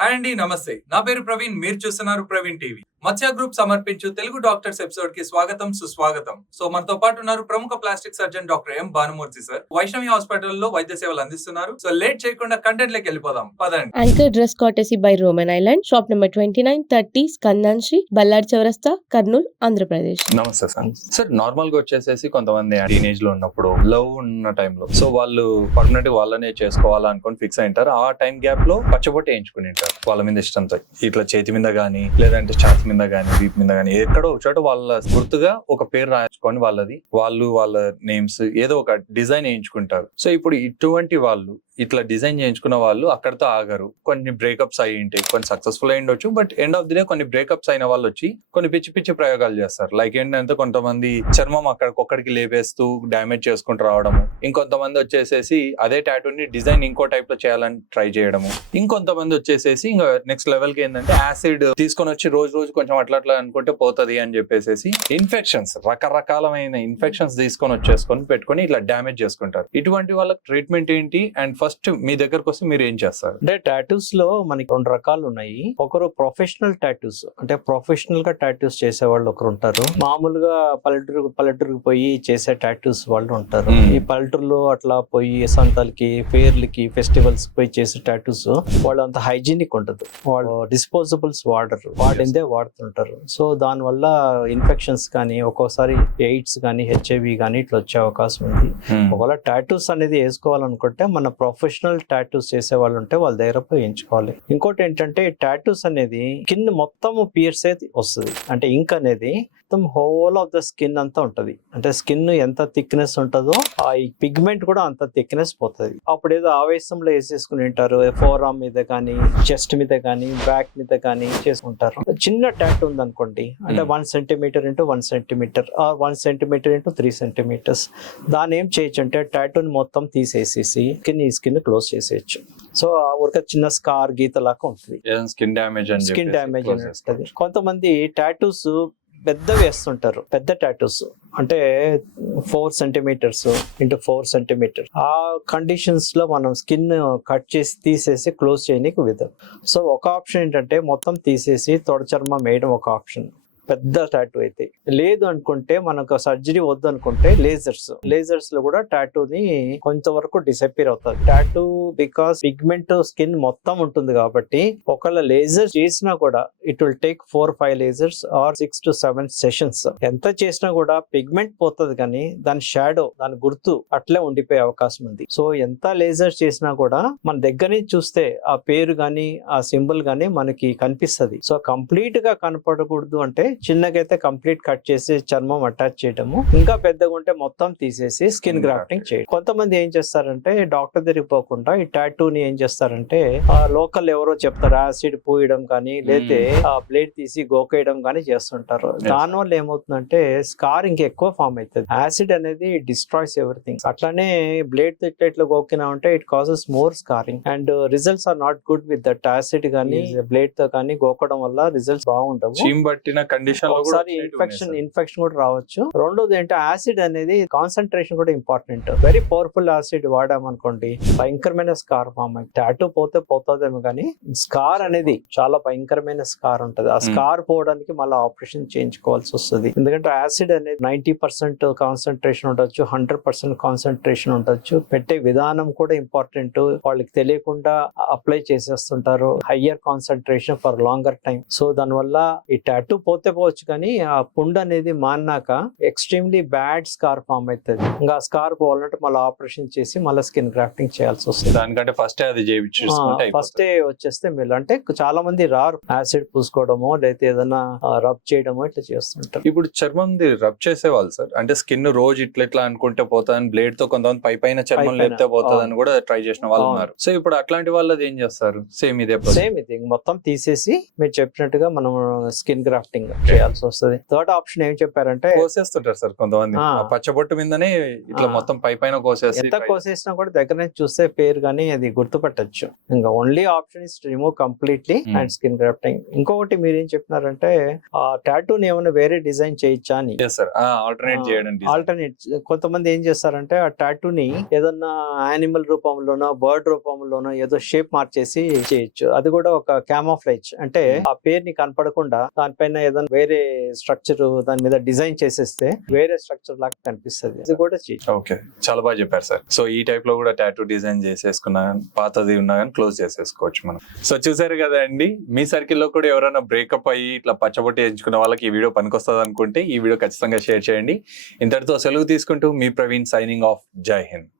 Hi అండి, నమస్తే. నా పేరు ప్రవీణ్. మీరు చూస్తున్నారు ప్రవీణ్ టీవీ. మత్స్య గ్రూప్ సమర్పించు తెలుగు డాక్టర్స్ ఎపిసోడ్ కి స్వాగతం, సుస్వాగతం. సో మనతో పాటు ఉన్నారు ప్రముఖ plastic surgeon doctor M Bhanumurthy sir. Vaishnavi హాస్పిటల్లో వైద్య సేవలు అందిస్తున్నారు. సో లేట్ చేయకుండా కంటెంట్ లోకి వెళ్ళిపోదాం, పదండి. Anchor dress courtesy by Roman Island, shop number 2930, Skandanshi, Ballard Chaurasta, Kurnool, Andhra Pradesh. నమస్తే సార్. సార్ నార్మల్ గా వచ్చేసేసి కొంతమంది టీనేజ్ లో ఉన్నప్పుడు లవ్ ఉన్న టైంలో సో వాళ్ళు పర్మనెంట్ వాళ్ళనే చేసుకోవాలనుకొని ఫిక్స్ అయింటారు. ఆ టైం గ్యాప్ లో పచ్చబొట్టు వేయించుకుని ఉంటారు వాళ్ళ మీద ఇష్టంతో. ఇట్లా చేతి మీద గానీ లేదంటే ఛాతి మీద గానీ వీపు మీద గానీ ఎక్కడో ఒక చోట వాళ్ళ గుర్తుగా ఒక పేరు రాయించుకొని వాళ్ళది వాళ్ళ నేమ్స్ ఏదో ఒక డిజైన్ వేయించుకుంటారు. సో ఇప్పుడు ఇటువంటి వాళ్ళు ఇట్లా డిజైన్ చేయించుకున్న వాళ్ళు అక్కడతో ఆగరు. కొన్ని బ్రేకప్స్ అయ్యి ఉంటాయి, కొన్ని సక్సెస్ఫుల్ అయి ఉండొచ్చు. But end of the day కొన్ని బ్రేకప్స్ అయిన వాళ్ళు వచ్చి కొన్ని పిచ్చి పిచ్చి ప్రయోగాలు చేస్తారు. లైక్ ఏంటంటే కొంతమంది చర్మం అక్కడికొక్కడికి లేపేస్తూ డ్యామేజ్ చేసుకుంటూ రావడము, ఇంకొంతమంది వచ్చేసేసి అదే టాటూని డిజైన్ ఇంకో టైప్ లో చేయాలని ట్రై చేయడము, ఇంకొంతమంది వచ్చేసేసి ఇంకా నెక్స్ట్ లెవెల్ కి ఏంటంటే యాసిడ్ తీసుకొని వచ్చి రోజు కొంచెం అట్లా అనుకుంటే పోతది అని చెప్పేసి ఇన్ఫెక్షన్స్ రకరకాలమైన ఇన్ఫెక్షన్స్ తీసుకొని వచ్చేసుకొని పెట్టుకొని ఇట్లా డ్యామేజ్ చేసుకుంటారు. ఇటువంటి వాళ్ళకి ట్రీట్మెంట్ ఏంటి అండ్ ఫస్ట్ మీ దగ్గరకు వస్తే మీరు ఏం చేస్తారు? అంటే టాటూస్ లో మనకి రెండు రకాలు ఉన్నాయి. ఒకరు ప్రొఫెషనల్ టాటూస్, అంటే ప్రొఫెషనల్ గా టాటూస్ చేసే వాళ్ళు ఒకరు ఉంటారు. మామూలుగా పల్లెటూరుకి పోయి చేసే టాటూస్ వాళ్ళు ఉంటారు. ఈ పల్లెటూరులో అట్లా పోయి సంతాలకి, ఫేర్లకి, ఫెస్టివల్స్ పోయి చేసే టాటూస్ వాళ్ళు అంత హైజీనిక్ ఉండదు. వాళ్ళు డిస్పోజబుల్స్ వాడిందే వాడుతుంటారు. సో దాని వల్ల ఇన్ఫెక్షన్స్ కానీ ఒక్కోసారి ఎయిడ్స్ కానీ హెచ్ఐవి కానీ ఇట్లా వచ్చే అవకాశం ఉంది. ఒకవేళ టాటూస్ అనేది వేసుకోవాలనుకుంటే మన ప్రొఫెషనల్ టాటూస్ చేసే వాళ్ళు ఉంటే వాళ్ళ దగ్గర పోయి ఎంచుకోవాలి. ఇంకోటి ఏంటంటే టాటూస్ అనేది స్కిన్ మొత్తం పియర్స్ అయితే వస్తుంది. అంటే ఇంక్ అనేది మొత్తం హోల్ ఆఫ్ ద స్కిన్ అంతా ఉంటది. అంటే స్కిన్ ఎంత థిక్నెస్ ఉంటుందో ఆ పిగ్మెంట్ కూడా అంత థిక్నెస్ పోతుంది. అప్పుడు ఏదో ఆవేశంలో వేసేసుకుని ఉంటారు. ఫోర్ ఆర్మ్ మీద కానీ, చెస్ట్ మీద కానీ, బ్యాక్ మీద కానీ చేసుకుంటారు. చిన్న టాటూ ఉంది అనుకోండి, అంటే 1 centimetre into 1 centimetre or 1 centimetre into 3 centimetres, దాన్ని ఏం చేయొచ్చు అంటే టాటూని మొత్తం తీసేసేసి స్కిన్ క్లోజ్ చేసేయచ్చు. సో ఒక చిన్న స్కార్ గీత లాగా ఉంటుంది. స్కిన్ డ్యామేజ్ ఉంటుంది. కొంతమంది టాటూస్ పెద్ద వేస్తుంటారు, పెద్ద టాటూస్ అంటే 4 సెంటీమీటర్స్ ఇంటూ 4 సెంటీమీటర్. ఆ కండిషన్స్ లో మనం స్కిన్ కట్ చేసి తీసేసి క్లోజ్ చేయడానికి విధం. సో ఒక ఆప్షన్ ఏంటంటే మొత్తం తీసేసి తొడ చర్మం వేయడం ఒక ఆప్షన్, పెద్ద టాటూ అయితే. లేదు అనుకుంటే మనకు సర్జరీ వద్దు అనుకుంటే లేజర్స్ లో కూడా టాటూని కొంతవరకు డిసప్పీర్ అవుతుంది టాటూ. బికాస్ పిగ్మెంట్ స్కిన్ మొత్తం ఉంటుంది కాబట్టి ఒకవేళ లేజర్ చేసినా కూడా it will take 4-5 lasers or 6 to 7 sessions. ఎంత చేసినా కూడా పిగ్మెంట్ పోతుంది కానీ దాని షాడో, దాని గుర్తు అట్లే ఉండిపోయే అవకాశం ఉంది. సో ఎంత లేజర్ చేసినా కూడా మన దగ్గర నుంచి చూస్తే ఆ పేరు గానీ ఆ సింబల్ గానీ మనకి కనిపిస్తుంది. సో కంప్లీట్ గా కనపడకూడదు అంటే చిన్నగా అయితే కంప్లీట్ కట్ చేసి చర్మం అటాచ్ చేయడము, ఇంకా పెద్దగా ఉంటే మొత్తం తీసేసి స్కిన్ గ్రాఫ్టింగ్ చేయడం. కొంతమంది ఏం చేస్తారంటే డాక్టర్ దగ్గరికి పోకుండా ఈ టాటూని ఏం చేస్తారంటే లోకల్ ఎవరో చెప్తారు యాసిడ్ పూయడం కానీ లేతే ఆ బ్లేడ్ తీసి గోకేయడం కానీ చేస్తుంటారు. దానివల్ల ఏమవుతుందంటే స్కార్ ఇంకా ఎక్కువ ఫామ్ అవుతుంది. యాసిడ్ అనేది డిస్ట్రాయ్స్ ఎవ్రీథింగ్. అట్లానే బ్లేడ్ తో ఇట్లా గోకినా ఉంటే it causes more scarring and results are not good with that. Acid కానీ బ్లేడ్ తో కానీ గోకడం వల్ల రిజల్ట్స్ బాగుండవు. ఒకసారి ఇన్ఫెక్షన్ కూడా రావచ్చు. రెండోది ఏంటంటే యాసిడ్ అనేది కాన్సన్ట్రేషన్ కూడా ఇంపార్టెంట్. వెరీ పవర్ఫుల్ యాసిడ్ వాడామనుకోండి భయంకరమైన స్కార్ ఫామ్ అయ్యి టాటూ పోతుందేమో కానీ స్కార్ అనేది చాలా భయంకరమైన స్కార్ ఉంటది. ఆ స్కార్ పోవడానికి మళ్ళీ ఆపరేషన్ చేయించుకోవాల్సి వస్తుంది. ఎందుకంటే యాసిడ్ అనేది 90% కాన్సన్ట్రేషన్ ఉండొచ్చు, 100% కాన్సన్ట్రేషన్ ఉండొచ్చు. పెట్టే విధానం కూడా ఇంపార్టెంట్. వాళ్ళకి తెలియకుండా అప్లై చేసేస్తుంటారు higher concentration for longer time. So దానివల్ల ఈ టాటూ పోవచ్చు కానీ ఆ పుండు అనేది మాన్నాక ఎక్స్ట్రీమ్లీ బ్యాడ్ స్కార్ ఫామ్ అవుతుంది. ఇంకా స్కార్ పోవాలంటే మళ్ళీ ఆపరేషన్ చేసి మళ్ళీ స్కిన్ గ్రాఫ్టింగ్ చేయాల్సి వస్తుంది. దానికంటే ఫస్ట్ వచ్చేస్తే మీరు అంటే చాలా మంది రారు యాసిడ్ పూసుకోవడమో లేకపోతే ఏదైనా రబ్ చేయడమో ఇట్లా చేస్తుంటారు. ఇప్పుడు చర్మం రబ్ చేసేవాళ్ళు సార్ అంటే స్కిన్ రోజు ఇట్లా అనుకుంటే పోతుందని బ్లేడ్ తో కొంతమంది పైన చర్మం లేపితే పోతుందని కూడా ట్రై చేసిన వాళ్ళు ఉన్నారు. సో ఇప్పుడు అట్లాంటి వాళ్ళది ఏం చేస్తారు? సేమ్ ఇది మొత్తం తీసేసి మీరు చెప్పినట్టుగా మనం స్కిన్ గ్రాఫ్టింగ్ చేయాల్సి వస్తుంది. థర్డ్ ఆప్షన్ ఏం చెప్పారంటే కోసేస్తుంటారు సార్ కొంతమంది, ఆ. ఆ పచ్చబొట్టు మీదనే ఇట్లా ఆ. మొత్తం పైన కోసేసి ఎంత కోసేసినా కూడా దగ్గర నుంచి చూస్తే పేరు కానీ అది గుర్తుపట్టచ్చు. ఇంకా only option is remove completely and skin grafting. ఇంకొకటి మీరు ఏం చెప్పినారంటే ఆ టాటూని ఏమైనా వేరే డిజైన్ చేయొచ్చా అని. సార్ ఆల్టర్నేట్ చేయడం ఆల్టర్నేట్ కొంతమంది ఏం చేస్తారంటే ఆ టాటూని ఏదన్నా యానిమల్ రూపంలోనో బర్డ్ రూపంలోనో ఏదో షేప్ మార్చేసి చేయొచ్చు. అది కూడా ఒక క్యామోఫ్లేజ్, అంటే ఆ పేరుని కనపడకుండా దానిపైన ఏదైనా వేరే స్ట్రక్చర్ దాని మీద డిజైన్ చేసేస్తే వేరే స్ట్రక్చర్ లాగా కనిపిస్తుంది. అది కూడా చేయొచ్చు. ఓకే, చాలా బాగా చెప్పారు సార్. సో ఈ టైప్ లో కూడా టాటూ డిజైన్ చేసేసుకున్నా పాతది ఉన్నా కానీ క్లోజ్ చేసేసుకోవచ్చు మనం. సో చూసారు కదా అండి, మీ సర్కిల్ లో కూడా ఎవరైనా బ్రేకప్ అయ్యి ఇట్లా పచ్చబొట్టి ఎంచుకున్న వాళ్ళకి ఈ వీడియో పనికొస్తుంది అనుకుంటే ఈ వీడియో ఖచ్చితంగా షేర్ చేయండి. ఇంతటితో సెలవు తీసుకుంటూ మీ ప్రవీణ్ సైనింగ్ ఆఫ్. జై హింద్.